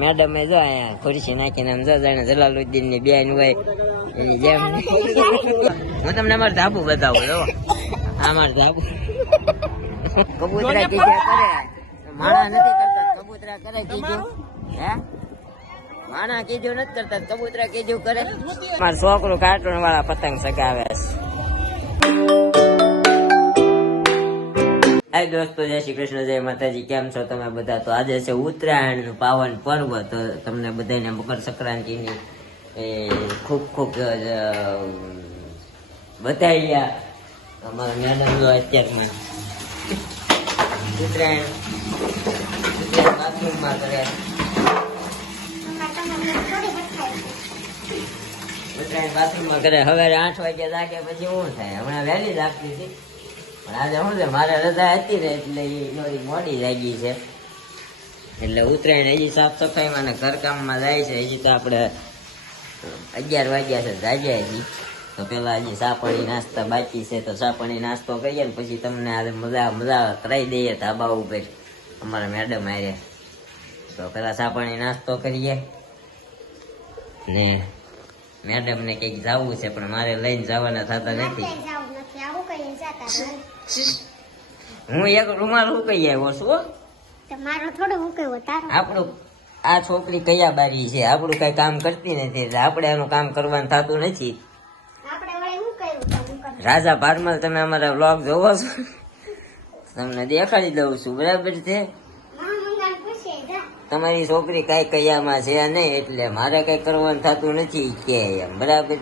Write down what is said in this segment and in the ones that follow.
Madam જો અહીંયા ખુરશી નાખીને આમ જાણે જલાલુદ્દીન ની બેન હોય એની જેમ. હું તમને અમારું ધાબુ બતાવું જો. અમારું ધાબુ કબૂતરા કીધા કરે માણા નથી કરતા, કબૂતરા કરે કીધું. હે માણા કીધું નથી કરતા, કબૂતરા કીધું કરે. મારો છોકરો કાર્ટૂન વાળા પતંગ ચગાવે છે. હાય દોસ્તો, જય શ્રી કૃષ્ણ, જય માતાજી. કેમ છો તમે બધા? તો આજે છે ઉત્તરાયણ નું પાવન પર્વ. તો તમને બધાને મકર સંક્રાંતિ ની ખૂબ ખૂબ બધાયા. અમારા મેડમ જો અત્યારમાં ઉત્તરાયણ બાથરૂમમાં કરે. ઉત્તરાયણ બાથરૂમમાં કરે. હવે 8 વાગ્યા જાગે પછી શું થાય? હમણાં વહેલી લાગતી હતી, પણ આજે શું છે મારે રજા હતી ને એટલે એ મોડી જાગી છે. એટલે ઉત્તરાયણ હજી સાફ સફાઈમાં ને ઘરકામમાં જાય છે. હજી તો આપણે 11 વાગ્યા છે જાગ્યા હજી. તો પેલા હજી ચા પાણી નાસ્તા બાકી છે, તો ચા પાણી નાસ્તો કરીએ ને પછી તમને આજે મજા કરાવી દઈએ ધાબા ઉપર અમારા મેડમ આરે. તો પેલા ચા પાણી નાસ્તો કરીએ ને મેડમ ને કઈક જવું છે પણ મારે લઈને જવાના થતા નથી. હું એક રૂમાલ ઉકાઈ આવ્યો છું. આપણું આ છોકરી કયા બારી છે, આપણું કઈ કામ કરતી નથી એટલે આપણે એનું કામ કરવાનું થતું નથી. રાજા ભારમલ તમે અમારા વ્લોગ જોવો છો, તમને દેખાડી દઉં છું. બરાબર છે? તમારી છોકરી કઈ કયામાં છે નહીં એટલે મારે કઈ કરવાનું થતું નથી કે એમ. બરાબર?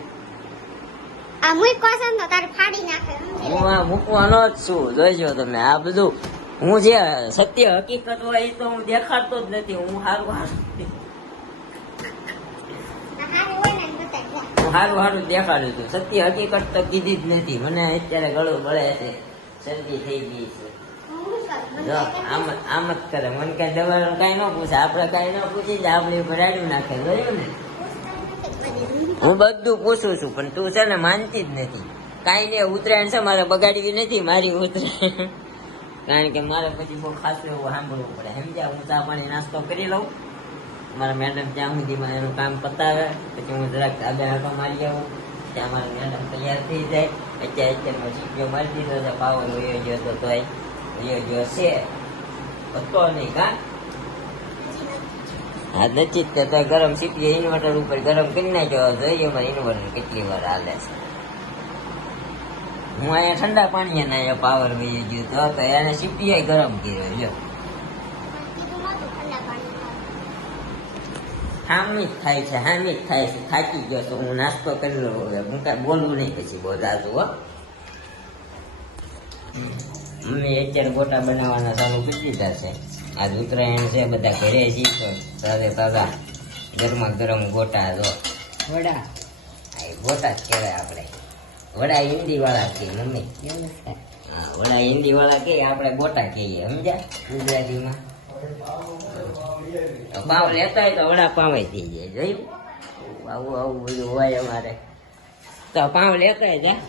હું આ મૂકવાનો જ છું. જોઈજો તમે આ બધું. હું જે સત્ય હકીકત હોય એ તો હું દેખાડતો જ નથી. હું સારું દેખાડું છું. સત્ય હકીકત તો કીધી જ નથી. મને અત્યારે ગળું બળે છે, શરદી થઈ ગઈ છે. આમ જ કરે. મને કઈ દવાનું કઈ ન પૂછે, આપડે કઈ ન પૂછી જાય, આપડે ઉપર રાડ્યું નાખે. જોયું ને? હું બધું પૂછું છું પણ તું છે ને માનતી જ નથી. કઈ ને ઉત્તરાયણ છે મારે બગાડવી નથી મારી ઉત્તરાયણ. કારણ કે મારે પછી બહુ ખાસું એવું સાંભળવું પડે. સમજ્યા? હું ચા પાણી નાસ્તો કરી લઉં, મારા મેડમ ત્યાં સુધીમાં એનું કામ પતાવે પછી હું જરાક ધાબે આંટો મારી આવું. ત્યાં મારા મેડમ તૈયાર થઈ જાય. અત્યારમાં સીટીઓ મારી દીધો છે. પાવર વયો ગયો હતો તોય વયો ગયો છે, હતો નહીં. કા હા નથી તો ગરમ સીટી ઇન્વર્ટર ઉપર ગરમ કરી નાખ્યો. જોઈએ અમારે ઇન્વર્ટર કેટલી વાર હાલે છે. હું અહીંયા ઠંડા પાણી ના પાવર વહી ગયો તો એને સીટી ગરમ કર્યો. જો હામી જ થાય છે, હામી જ થાય છે. થાકી ગયો તો હું નાસ્તો કરી લઉં. હવે હું કઈ બોલવું નહીં પછી બહુ જાજુ. હો મમ્મી અત્યારે ગોટા બનાવવાના ચાલુ કરી દીધા છે. આજ ઉત્તરાયણ છે, બધા ઘરે છીએ તો તાજા ગરમા ગરમ ગોટા. જો વડા, ગોટા જ કહેવાય આપણે. વડા હિન્દી વાળા કહીએ મમ્મી. હા, વડા હિન્દી વાળા કહીએ, આપણે ગોટા કહીએ. સમજ્યા? ગુજરાતીમાં પાવ લેતા હોય તો વડા પાવ થઈ જાય. જોયું? આવું આવું બધું હોય અમારે. તો પાવ લેતા જા.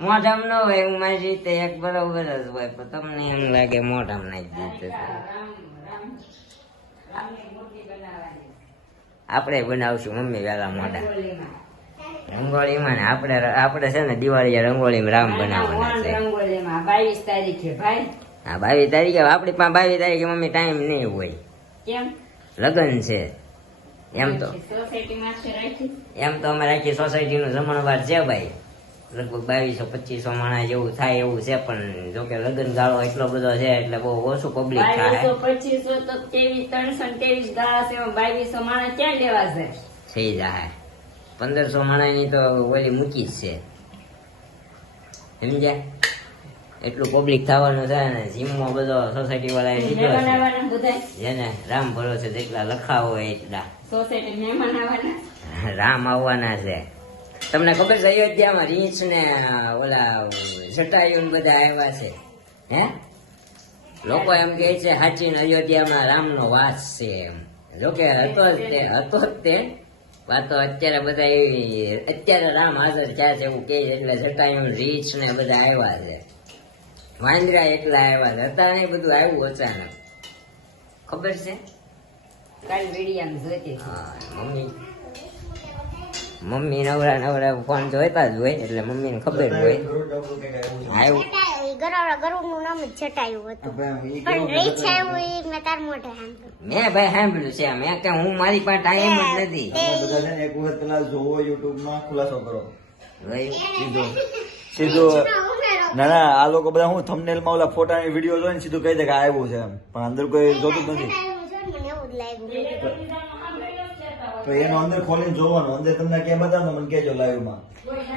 મોઢામ ન હોય હું મારી રીતે એક બરોબર જ હોય પણ તમને એમ લાગે મોઢામ નાખી દીધું. આપણે બનાવશું મમ્મી વેલા મોઢા રંગોળીમાં ને. આપણે છે ને દિવાળી રંગોળીમાં રામ બનાવવાના છે. 22 તારીખે ભાઈ. હા 22 તારીખે. આપણી પાસે 22 તારીખે મમ્મી ટાઈમ નહીં હોય. કેમ? લગ્ન છે. એમ તો અમે રાખી સોસાયટી નું જમણવાર છે ભાઈ. લગભગ 2200-2500 માણસ જેવું થાય એવું છે. પણ જોકે લગ્ન ગાળો એટલો બધો છે એટલે બહુ ઓછું પબ્લિક થાય. 2200-2500 તો 323 ગાળા છે. 2200 માણસ ક્યાં લેવા છે? થઈ જાય 1500 માણસ ની તો ઓલી મૂકી જ છે. સમજ્યા? એટલું પબ્લિક થવાનું છે ને. જીમમાં બધો સોસાયટી વાળા લીધો છે. જેને રામ ભરોસે જેટલા લખાવો હોય એટલા રામ આવવાના છે. તમને ખબર છે અયોધ્યામાં રીંછ ને ઓલા જટાયુ બધા આવ્યા છે? હે લોકો એમ કે છે સાચીને અયોધ્યામાં રામનો વાસ છે એમ. જોકે હતો જ તે વાતો અત્યારે બધા અત્યારે રામ હાજર થયા છે એવું કે એટલે જટાયુ રીંછ ને બધા આવ્યા છે. વાંદરા એટલા આવ્યા હતા ને બધું આવ્યું અચાનક ખબર છે કાલ વિડીયામાં જોઈતી હતી. હા મમ્મી નવરા નવરા ફોન જોઈતા જ હોય એટલે મમ્મીને ખબર હોય આવ્યું ગરુડનું નામ જ જટાયું હતું પણ રીચ આવ્યું એ મેં તાર મોઢે સાંભળ્યું. મેં ભાઈ સાંભળ્યું છે મેં કે હું મારી પાસે ટાઈમ જ નથી બધા છે ને એક વખત પેલા જોવો YouTube માં ખુલાસો કરો ભાઈ સીધું ના ના આ લોકો બધા હું થંબનેલ માં ઓલા ફોટા ની વિડીયો જોઈને સીધું કહી દે કે આ આવ્યું છે એમ પણ અંદર કોઈ જોતું જ નથી આવ્યું છે ને મને એવું જ લાગ્યું. તો એનો અંદર ખોલીને જોવાનું અંદર તમને ક્યાં બતાવો મને કહેજો લાઈવ માં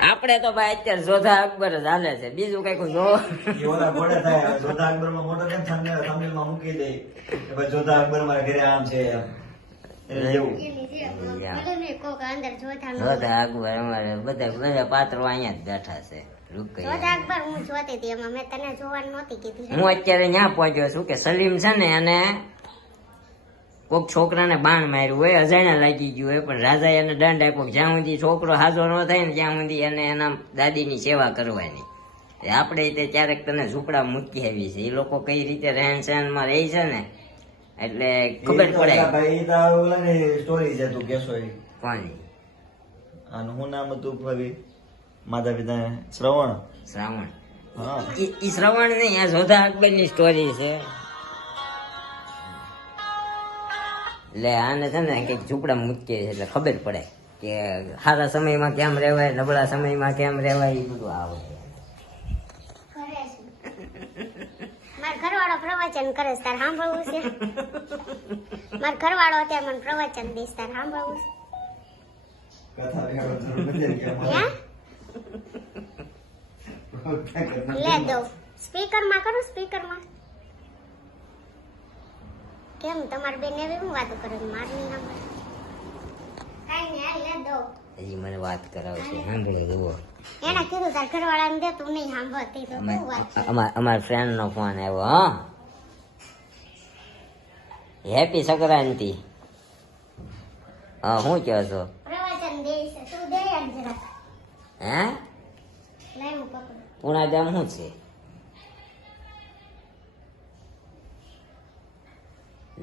આપણે તો ભાઈ અત્યારે જોધા અકબર જ હાલે છે બીજું કઈ જો એ ઓલા ઘોડે થાય જોધા અકબર માં મોટો છે થંબનેલ માં મૂકી દે કે ભાઈ જોધા અકબર મારા ઘરે આમ છે એમ એટલે એવું એની જે ભલે ને કોક અંદર જોતા ન જોધા અકબર અમારે બધા પાત્રો અહીંયા જ બેઠા છે જોતા અકબર હું જોતી હતી એમાં મેં તને જોવાનું નહોતી કીધી. હું અત્યારે ત્યાં પહોંચ્યો છું કે સલીમ છે ને એને કોક છોકરાને બાણ માર્યું હોય અજાણ્યા લાગી ગયું હોય પણ રાજાએ એને દંડ આપ્યો જ્યાં સુધી છોકરો હાજો ન થાય ને ત્યાં સુધી એને એના દાદીની સેવા કરવાની. આપણે તે ક્યારેક તને ઝૂંપડા મૂકી આવી છે એ લોકો કઈ રીતે રહેણ સહેણમાં રહે છે ને એટલે ખબર પડે ભાઈ એ તો ઓલાની સ્ટોરી છે તું કેશો એ કોની આનું શું નામ હતું ભાઈ માતા પિતા શ્રવણ શ્રાવણ હા ઈ શ્રવણ નહીં આ જોધા અકબરની સ્ટોરી છે. એટલે આને છે ને કઈક ઝૂંપડા મૂકીએ છે એટલે ખબર પડે કે સારા સમયમાં કેમ રહેવાય નબળા સમયમાં કેમ રહેવાય એ બધું આવે કરે છે. મારો ઘરવાળો પ્રવચન કરે છે તાર સાંભળવું છે. મારો ઘરવાળો અત્યારે મને પ્રવચન દઈશ તાર સાંભળવું છે. કથા રહેવા જરૂર નથી કે હે લે દો સ્પીકર માં કરું સ્પીકર માં કેમ તમારી બેન એવી હું વાતો કરે મારની સાંભળ કાઈ નહીં હાલ લે દો હજી મને વાત કરાવશે સાંભળો જુઓ એને કીધું તાર ઘરવાળાને દે તું નહીં સાંભળતી તો બહુ વાત છે. અમારા ફ્રેન્ડ નો ફોન આવ્યો હા હેપી સંક્રાંતિ હા શું કહો છો પ્રવચન દે છે તું દે યાર જરા હે લઈ હું પકડું પૂણા ગામ શું છે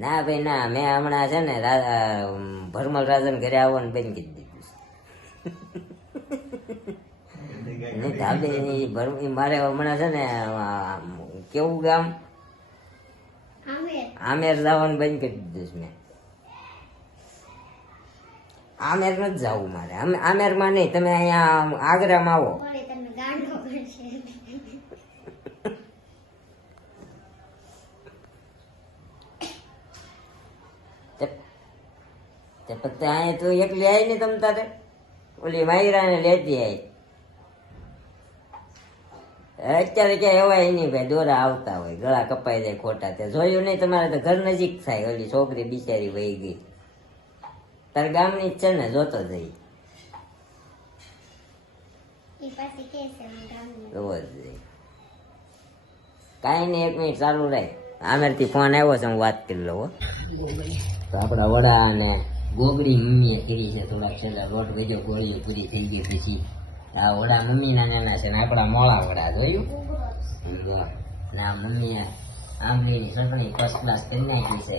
ના ભાઈ ના મેં હમણાં છે ને ભરમલ રાજન ઘરે આવવાનું બંધ કરી દીધું છે ધાબે મારે હમણાં છે ને કેવું ગામ આમે આમેર જવાનું બંધ કરી દીધું છે મેં આમેર નથી જવું મારે આમેરમાં નહીં તમે અહીંયા આગ્રામાં આવો બોલે તને ગાંડો કરશે તે પછી અહીંયા તું એકલી આવી ને તમ તારે ઓલી માયરાને લેતી આવી અત્યારે ક્યાં એવાય નહીં ભાઈ દોરા આવતા હોય ગળા કપાઈ જાય ખોટા તે જોયું નહીં તમારે તો ઘર નજીક થાય ઓલી છોકરી બિચારી વહી ગઈ તાર ગામની જ છે ને જોતો જઈ ઈ પાછી કે છે હું ગામની જોવો જ જઈ કાંઈ નહીં 1 મિનિટ ચાલુ રહે આમેરથી ફોન આવ્યો છે હું વાત કરી લઉં હો. તો આપણા વડા અને ગોગડી મમ્મીએ કરી છે થોડાક છેલ્લા લોટ વધ્યો ગોળીઓ પૂરી થઈ ગઈ પછી આ વડા મમ્મીના નાના છે ને આપણા મોળા વડા જોયું ને આ મમ્મીએ આંબલીની ચટણી ફર્સ્ટ ક્લાસ કરી નાખી છે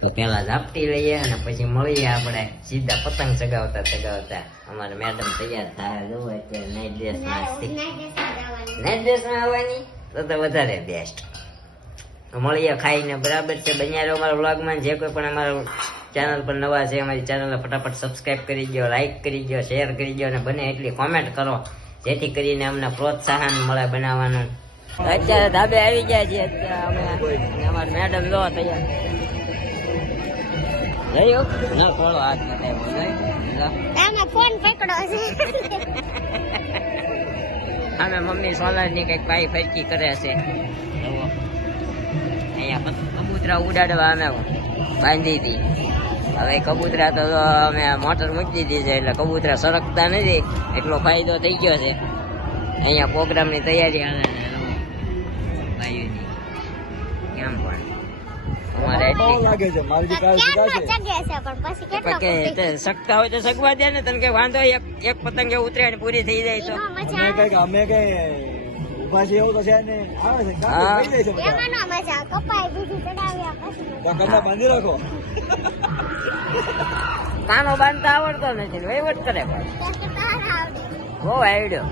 તો પેલા ઝાપટી લઈએ અને પછી મળીએ આપણે સીધા પતંગ ચગાવતા અમારે મેડમ તૈયાર થાય જોવું અત્યારે નાઇટ ડ્રેસમાં નાઇટ ડ્રેસમાં આવવાની તો વધારે બેસ્ટ મળીએ ખાઈને બરાબર છે બન્યા રહો અમારા વ્લોગમાં જે કોઈ પણ અમારું ચેનલ પર નવા છે અમારી ચેનલને ફટાફટ સબસ્ક્રાઇબ કરી દો લાઈક કરી દો શેર કરી દો અને બને એટલી કોમેન્ટ કરો જેથી કરીને અમને પ્રોત્સાહન મળે બનાવવાનું અત્યારે ધાબે આવી ગયા છીએ અત્યારે અમે અમારા મેડમ જો તૈયાર જોયું ના થોડો હાથ બતાવ્યો આમાં ફોન પકડો છે અમે મમ્મી સોલરની કઈક પાઈ ફરકી કરે છે અહીંયા કબૂતરા ઉડાડવા અમે બાંધી હતી હવે કબૂતરા તો અમે મોટર મૂકી દીધી છે એટલે કબૂતરા સરકતા નથી એટલો ફાયદો થઈ ગયો છે અહીંયા પ્રોગ્રામની તૈયારી હાલે છે ભાઈઓની કેમ પણ અમારે બહુ લાગે છે મારી જે કાલ સીધા છે ચગે છે પણ પછી કેટલો શકતા હોય તો સગવા દે ને તને કે વાંધો એક પતંગ ઉતરે પૂરી થઈ જાય તો મજા અમે કઈ પાછી એવું તો છે ને આવે છે હા. કામ થઈ જાય છે બધા એમાં નો મજા કપાઈ બીજી ચડાવ્યા પછી તો કમલા બાંધી રાખો કાનો બાંધતા આવડતો નથી ને વહીવટ કરે પણ ત્યાં કે તાર આવડે બહુ આવડ્યો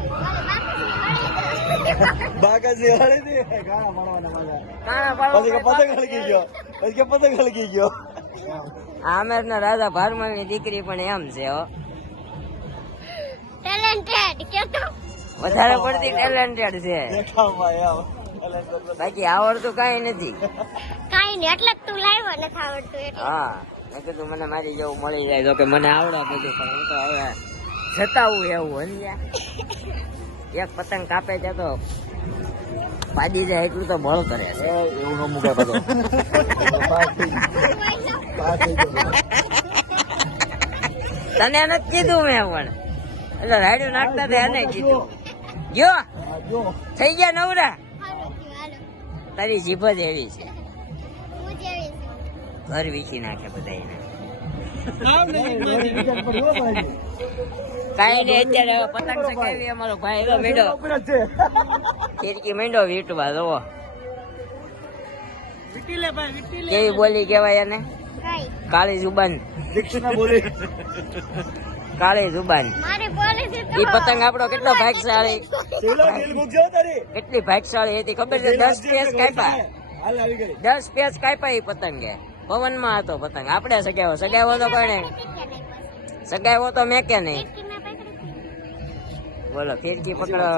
બાકાજી વાળી દે ગાણા મારવાના મારા કાણા પાડો પછી કે પતંગ હલકી ગયો પછી કે પતંગ હલકી ગયો આમેર ના રાજા ભારમલ ની દીકરી પણ એમ છે હો ટેલેન્ટેડ કે તો વધારે પડતી ટેલેન્ટેડ છે દેખાવમાં એમ બાકી આવડતું કઈ નથી કાઈ ને એટલે જ તું લાવ્યો નથી આવડતું એટલે હા મેં કીધું મને મારી જેવું મળી જાય તો કે મને આવડે બધું પણ હું તો હવે જતાવું એવું સમજ્યા એક પતંગ કાપે છે તો પાડી જાય એટલું તો બળ કરે છે એવું ન મુકાય બધો તને નથી કીધું મેં પણ એટલે રાડ્યું નાખતા હતા એને કીધું ગયો થઈ ગયા નવરા હાલો હાલો તારી જીભ જ એવી છે હું જેવી છું ઘર વીખી નાખે બધા એને કાઈ નઈ અત્યારે હવે પતંગ ચગાવી અમારો ભાઈ એવો મીંડો ખીડકી મીંડો વીટવા જોવો કેવી બોલી કેવાય એને કઈ કાળી જુબાન દીક્ષા બોલી કાળી જુબાન મારે બોલે છે તો ઈ પતંગ આપણો કેટલો ભાગશાળી શિવલા દિલ મૂકજો તારી કેટલી ભાગશાળી હતી ખબર છે 10 પેસ કાપ્યા હાલ આવી ગઈ 10 પેસ કાપ્યા ઈ પતંગે પવનમાં હતો પતંગ આપણે સગાવ્યો તો કોને સગાવ્યો તો મેં કે નહીં બોલો ફિરકી પકડો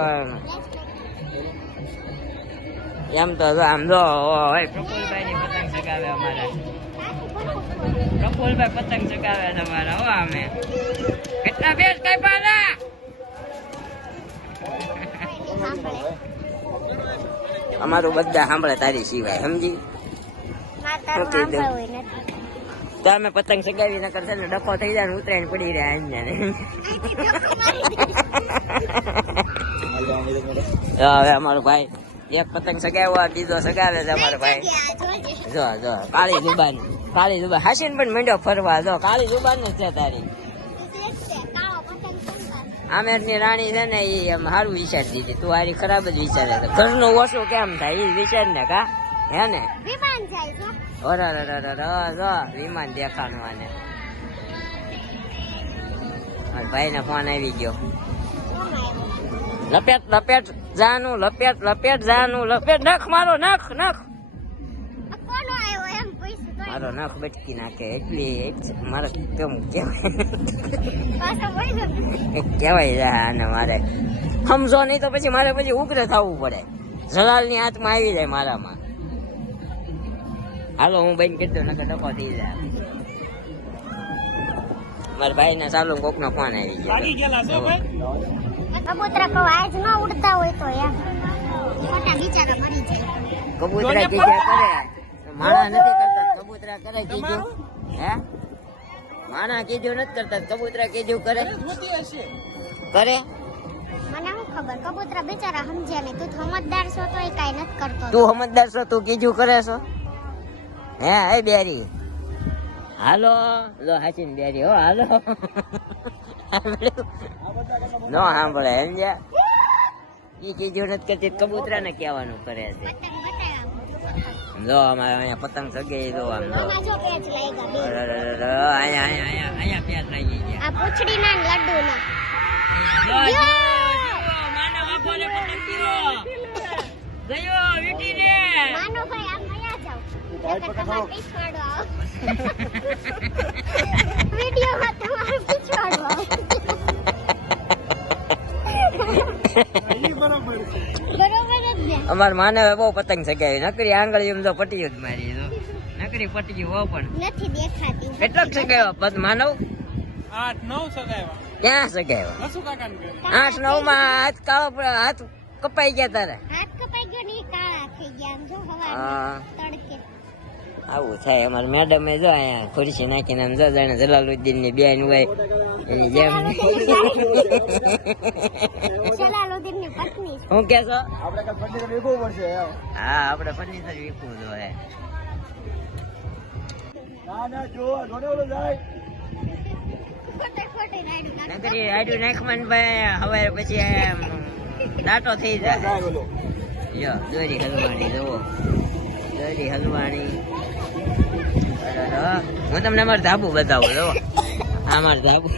એમ તો જો આમ જો હોય પ્રફુલભાઈ ની પતંગ ચગાવે અમારા પ્રફુલભાઈ પતંગ ચગાવે છે અમારા હો અમે કેટલા બેસ કાપ્યા અમારું બધા સાંભળે તારી સિવાય સમજી તો અમે પતંગ ચગાવી નકર છે ને ડખો થઈ જાય ને ઉતરાયણ પડી રહ્યા અહીંયા હવે અમારો ભાઈ એક પતંગ સગાવ્યો બીજો સગાવે છે અમારો ભાઈ જો જો કાળી જુબાન હાસીન પણ માંડ્યો ફરવા જો કાળી જુબાન જ છે તારી આમેર ની રાણી છે ને ઈ એમ સારું વિચારી દીધી તું હારી ખરાબ જ વિચારે છે ઘરનું ઓછું કેમ થાય ઈ વિચાર ને કા હે ને વિમાન જાય છે જો વિમાન દેખાનું આને મારા ભાઈ ને ફોન આવી ગયો લપેટ જાનું લપેટ જાનું લપેટ નખ મારો નખ કોનો આવ્યો એમ પૂછ્યું તો મારો નખ બચકી નાખે એટલી મારે કેમ પાછો બોલ્યો કેવાય જાય આને મારે સમજો નહીં તો પછી મારે પછી ઉગ્ર થવું પડે જલાલ ની હાથમાં આવી જાય મારામાં હાલો હું બંધ કરી દઉં નકર ડખો થઈ જાય મારા ભાઈ ને ચાલુ કોક નો ફોન આવી ગયો કબૂતરા કહો આજ ન ઉડતા હોય તો એમ મોટા બિચારા મરી જાય કબૂતરા કીધા કરે માણા નથી કરતા કબૂતરા કરે કીધું હે માણા કીધું નથી કરતા કબૂતરા કીધું કરે કરે મને શું ખબર કબૂતરા બિચારા સમજે નહીં તું સમજદાર છો તો એ કઈ નથી કરતો તું સમજદાર છો તું કીધું કરે છો હે એ બેરી હાલો લો હાચીન બેરી હો હાલો નો સાંભળે સમજ્યા ઈ કીધું નથી કરતી કબૂતરા ને કહેવાનું કરે છે પતંગ બતાવ્યા જો અમારે અહીંયા પતંગ સગે જો આમ જો આમાં જો પેચ લાગ્યા બે અહીંયા પ્યાજ લાગી ગયા આ પૂંછડી ના ને લડ્ડુ ના માનવ આખોને પતંગ ગયો વીટી રે માનો ભાઈ આમ મયા જાવ તમારે પીછવાડો આવો વિડીયોમાં તમારે પીછવાડો આવો બરોબર જ ને અમાર માનવે બહુ પતંગ સગાવી નકરી આંગળી એમ તો પટીયું જ મારી જો નકરી પટીયું હો પણ નથી દેખાતી કેટલોક સગાવ્યો પદ માનવ 8-9 સગાવ્યા ક્યાં સગાવ્યો નસુ કાકાને ઘરે 8-9 માં હાથ કાળો હાથ કપાઈ ગયા તારે હાથ કપાઈ ગયો ને ઈ કાળા થઈ ગયા આમ જો હવા હા તડકે આવું થાય અમારે મેડમ જો અહીંયા ખુરશી નાખીને આમ જો જાણે જલાલુદ્દીન ની બેન હોય એની જેમ જલાલુદ્દીન ની પત્ની છે. હું કેશો આપણે કાલ ફર્નિચર વેચવું પડશે એમ. હા આપડે ફર્નિચર વીકવું જોઈએ ના જો જોડે ઓલો જાય ખોટે ખોટે રાયડું નાખી નકરી આડું નાખવાનું ભાઈ હવે પછી દાટો થઈ જાય જાય બોલો જો દોરી હલવાણી જુઓ દોરી હલવાણી હું તમને અમારું ધાબુ બતાવું જો આ મારું ધાબુ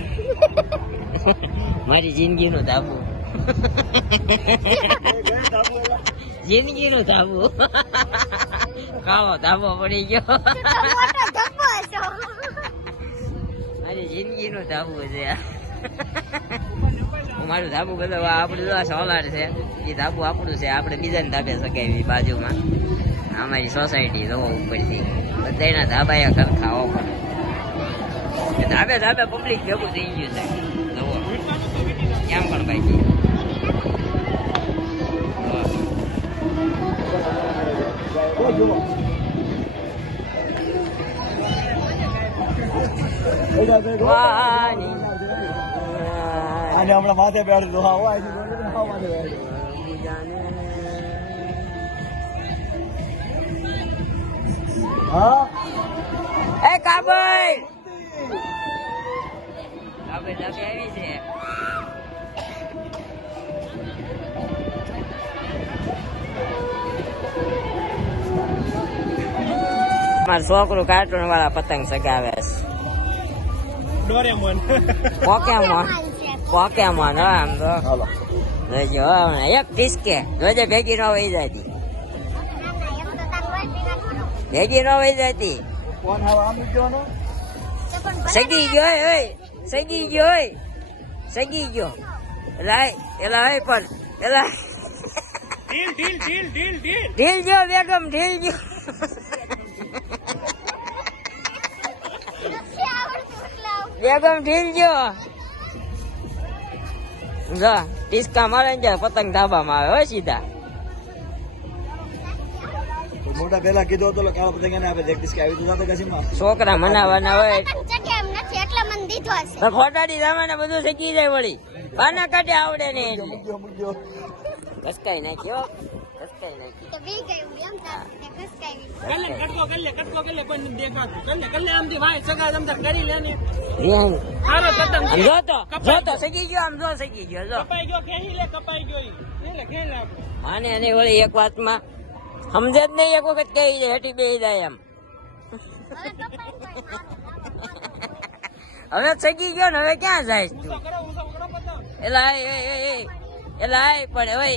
મારી જિંદગીનું ધાબુ જિંદગીનું ધાબુ કાળો ધાબો પડી ગયો મોટો ધબ્બો છો. મારી જિંદગીનું ધાબુ છે મારું ધાબુ બધું આપણું જો સોલાર છે એ ધાબુ આપણું છે આપણે બીજાને ધાબે સગાવી બાજુમાં અમારી સોસાયટી જોવો ઉપરથી બધાના ધાબા એ ખાવો પડે ધાબે ધાબે પબ્લિક ભેગું થઈ ગયું છે જોવો કેમ પણ ભાઈ અને હમણાં માથે બેઠું તો હા હોય માથે બેઠું હા એ કાબલ ધાબે ધાબે આવી છે મારું છોકરું કાર્ટૂન વાળા પતંગ સગાવે છે ડોરેમોન પોકેમોન પોકેમોન હો આમ તો હાલો જોજો હમણાં એક ટીસ્કે જોજે ભેગી ન વહી જતી ભેગી ન વહી જતી કોણ હવે આમ જવાનો સગી ગયો હોય સગી ગયો હોય સગી ગયો લાય એલા હોય પણ એલા ઢીલ ઢીલ ઢીલ ઢીલ ઢીલ ઢીલ જો બેગમ ઢીલ જો બેગમ ઢીલ જો જો ટીસ્કા મારે ને પતંગ ધાબામાં આવે હો સીધા મોટા પેલા કીધું હતું કાળો પતંગ એને આપે દેખતીસ કે આવી તો જાતે કસીમાં છોકરા મનાવાના હોય ચગે એમ નથી એટલે મને દીધો હશે. તો ખોટાડી સામાને બધું શીખી જાય વળી પાના કાઢે આવડે ને એટલે મૂક્યો કસકાઈ નાખ્યો કસકાઈ નાખી તો બી ગયું એમ તાર તે ઘસકાવી. કલ્લે કટકો કલ્લે કોઈ નથી દેખાતું કલ્લે આમથી ભાઈ સગા તમતાર કરી લે ને રિહાઈ. સારો પતંગ આમ છે. જોતો જોતો સગી ગયો આમ જો સગી ગયો જો કપાઈ ગયો ખેંચી લે કપાઈ ગયો ઈ. ખેંચી લે આપણે આને અને વળી એક વાતમાં સમજે જ નહીં એક વખત કહી જાય હેઠી બેસી જાય એમ હવે સગી ગયો ને હવે ક્યાં જાય તું ઊંચો કરો પતંગ એલા એલા પણ હવે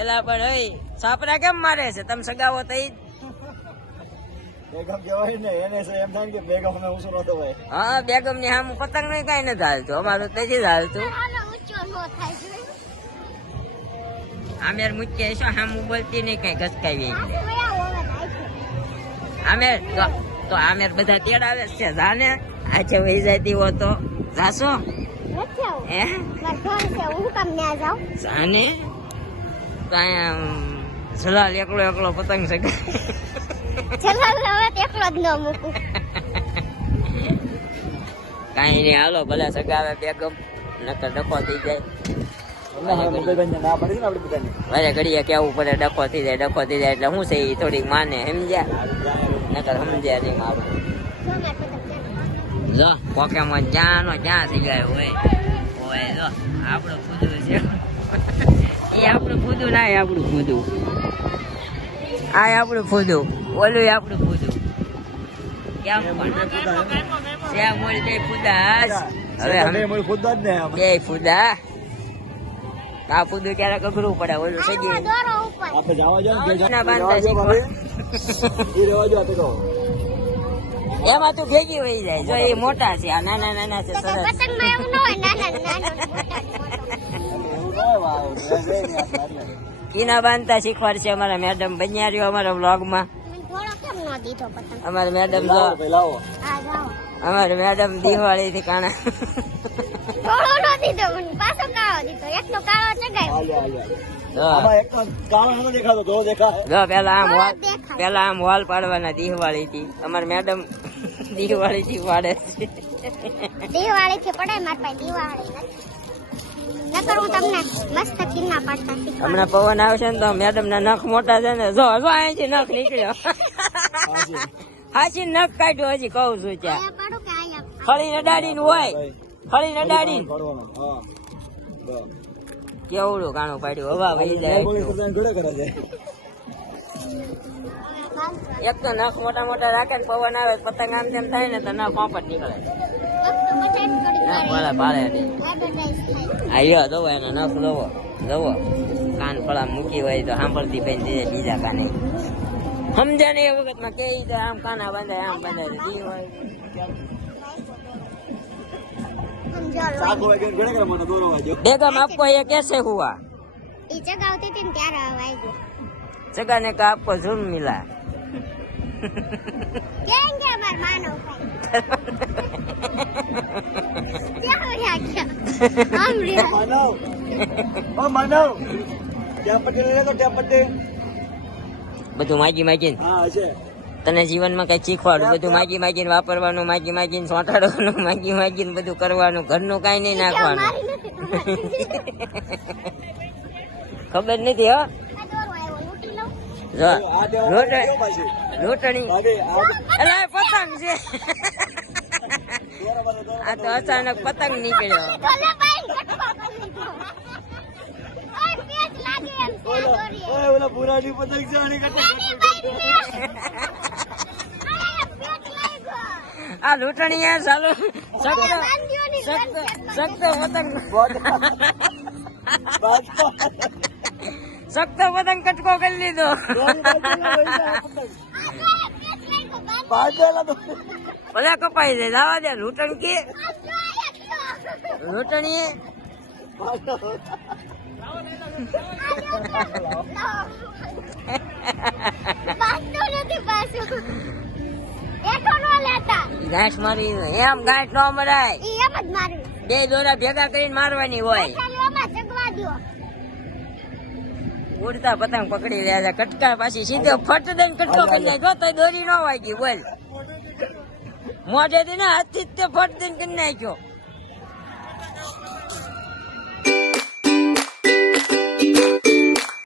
એલા પણ હવે સાપરા કેમ મારે છે તમે સગાવો તો ઈ જ. બેગમ કહેવાય ને એને છે એમ થાય ને કે બેગમ ને ઉછો નતો ભાઈ હા બેગમ ની સામું પતંગ નું કઈ નથી હાલતું અમારું તેથી જ હાલતું આનો ઊંચો નો થાય છે. આમેર મુચ્ચે શું સામું બોલતી નહીં કઈ ઘસકાવી એટલે આ હવે થાય છે. આમેર તો આમેર બધા તેડાવે છે જાને આછે વહી જતી હો તો જાશો નથી આવું. હે મારે ઘર છે હું કામ ન્યા જાઉં. જાને જલાલ એકલો પતંગ સગા ચલો હવે તો એકલો જ ન મૂકું. કઈ નઈ હાલો ભલે સગાવે બેગમ નકર ડખો થઈ જાય મોગલભાઈ ના પડી ને આપડે બધાને વારે ઘડીએ કેવું પડે ડખો થઈ જાય એટલે શું છે એ થોડીક માને સમજ્યા નકર સમજ્યા નહીં મારું જો મારે પતંગ છે. જો પોકેમોન જ્યાં થઈ ગયો હોય જો આપણું ફૂદું છે એ આપણું ફૂદું ના આપણું ફૂદું આ આપણું ફૂદું ઓલું આપણું ફૂદું કેમ પણ ત્યાં મળી જાય ફૂદા હવે હવે મને ખુદ જ ને બે ફૂદા આ ફૂદું ક્યારેક અઘરું પડે ઓલું આ સગી દોરો ઉપર. આપણે જવા જાવ ને ના બાંધતા શીખવા. એ રહેવા જો આપે કહો એમાં તું ભેગી વહી જાય જો એ મોટા છે આ નાના છે તો સરસ પતંગમાં એવું ન હોય નાના નાના કીના બાંધતા શીખવાડશે અમારા મેડમ બન્યા રહ્યો અમારા વ્લોગમાં થોડો કેમ ન દીધો પતંગ. અમારા મેડમ જો લાવો ભાઈ લાવો આ જાઓ. અમારી મેડમ દિવાળી થી કાણા થોડો ન દીધો મને પાછો કાળો દીધો એકલો કાળો ચગાવ્યો. હાલ્યા જો આમાં એક કાળો નતો દેખાતો ધોળો દેખાય જો પેલા થોડો દેખાય. પેલા આમ વોલ પાડવાના દિવાળી થી અમારી મેડમ દિવાળી થી પાડે છે દિવાળી થી પડે માર પાસે દિવાળી નથી. નકર હું તમને મસ્ત કિન્ના પાડતા શીખવાડું. હમણાં પવન આવશે ને તો મેડમ ના નખ મોટા છે ને જો અહીંથી નખ નીકળ્યો હાચી નખ કાઢ્યો હજી કહું છું ત્યાં અહીંયા પાડું કે અહીંયા? ખળી નડાડીને હોય ખળી નડાડીને પડવાનો હા બસ કેવડું કાણું પાડ્યું હવા વહી જાય ગોળી કરતા ઘોડા કરે છે. એક તો નખ મોટા મોટા રાખે ને પવન આવે પતંગ આમ તેમ થાય ને તો નખ પોપટ નીકળે પાડે પાડે આયો દો એના નખ દવો દવો કાન ફળા મૂકી હોય તો સાંભળતી બેન દે બીજા કાને સમજે ને એ વખતમાં કે આમ કાના બાંધાય આમ બાંધાય જી હોય શાક હોય કે ઘોડા કરે મને દોરો વાજો. બેગમ આપકો ये कैसे हुआ ઈ ચગાવતી હતી ને ત્યારે અવાજ આવ્યો. जगह का आपको जुर्म मिला કેમ કે અમાર માનવ ભાઈ ક્યાં રહ્યા ગયા આમ રહ્યા માનવ ઓ માનવ ત્યાં પટેલ લે તો ત્યાં પટેલ બધું માગી માગીને હા છે તને જીવનમાં કઈ શીખવાડું બધું માગી માગીને વાપરવાનું માગી માગીને સોંટાડવાનું માગી માગીને બધું કરવાનું ઘરનું કઈ નહીં નાખવાનું મારી નથી ખબર નથી હો આ દોરો આવ્યો લૂંટી લઉં જો આ દેવા લોટ- કેવો પાછી લોટણી ભાગે આ અરે આ પતંગ છે દોરો વાળો દોરો આ તો અચાનક પતંગ નીકળ્યો ભલે ભાઈ કટકો કરી લીધો ઓય પેટ લાગે એમ છે આ દોરીએ. ઓય ઓલા પુરાની પતંગ છે અને નાની ભાઈ પેટ લાગ્યો આ લૂંટણી એ ચાલુ સખ્ત બાંધ્યોની સખ્ત સખ્ત પતંગ સખ્ત પતંગ કટકો કરી લીધો ભલે કપાઈ જાય લાવા દે લૂંટણ કે લૂંટણી ગાંઠ મારી એમ ગાંઠ ન મરાય બે દોરા ભેગા કરીને મારવાની હોય ઉડતા પતંગ પકડી રહ્યા છે કટકા પાછી સીધો ફટ દઈને કટકો કરી નાખ્યો તો દોરી ન વાગી બોલ મોઢેથી ને હાથથી જ તે ફટ દઈને કરી નાખ્યો